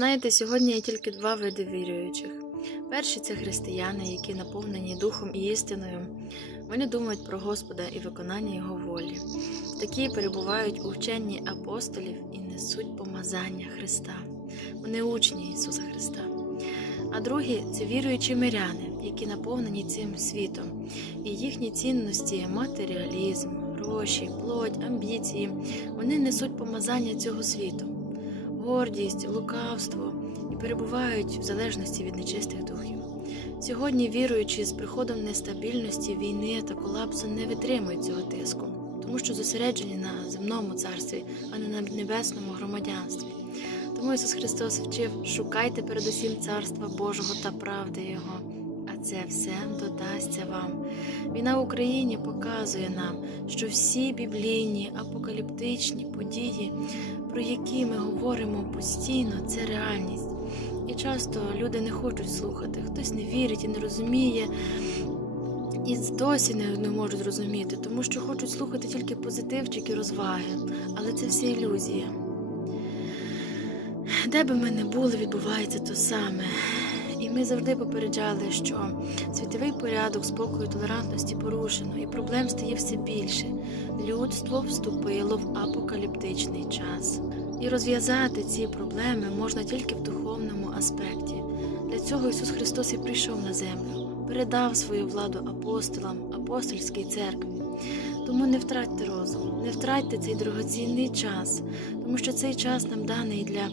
Знаєте, сьогодні є тільки два види віруючих. Перші це християни, які наповнені духом і істиною. Вони думають про Господа і виконання Його волі. Такі перебувають у вченні апостолів і несуть помазання Христа. Вони учні Ісуса Христа. А другі це віруючі миряни, які наповнені цим світом, і їхні цінності матеріалізм, гроші, плоть, амбіції. Вони несуть помазання цього світу гордість, лукавство і перебувають в залежності від нечистих духів. Сьогодні віруючі з приходом нестабільності, війни та колапсу не витримують цього тиску, тому що зосереджені на земному царстві, а не на небесному громадянстві. Тому Ісус Христос вчив: шукайте передусім царства Божого та правди Його, це все додасться вам. Війна в Україні показує нам, що всі біблійні апокаліптичні події про які ми говоримо постійно, це реальність. І часто люди не хочуть слухати, хтось не вірить і не розуміє, і досі не, не можуть зрозуміти, тому що хочуть слухати тільки позитивчик і розваги, але це все ілюзія. Де би ми не були, відбувається то саме. І ми завжди попереджали, що світовий порядок спокою, толерантності порушено, і проблем стає все більше. Людство вступило в апокаліптичний час. І розв'язати ці проблеми можна тільки в духовному аспекті. Для цього Ісус Христос і прийшов на землю, передав свою владу апостолам, апостольській церкві. Тому не втратьте розум, не втратьте цей дорогоцінний час, тому що цей час нам даний для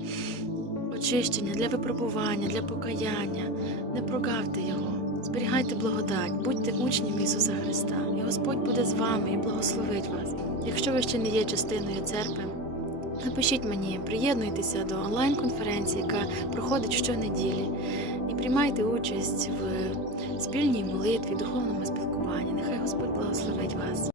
очищення, для випробування, для покаяння. Не прогавте його, зберігайте благодать, будьте учнями Ісуса Христа, і Господь буде з вами і благословить вас. Якщо ви ще не є частиною церкви, напишіть мені, приєднуйтеся до онлайн-конференції, яка проходить щонеділі, і приймайте участь в спільній молитві, духовному спілкуванні. Нехай Господь благословить вас.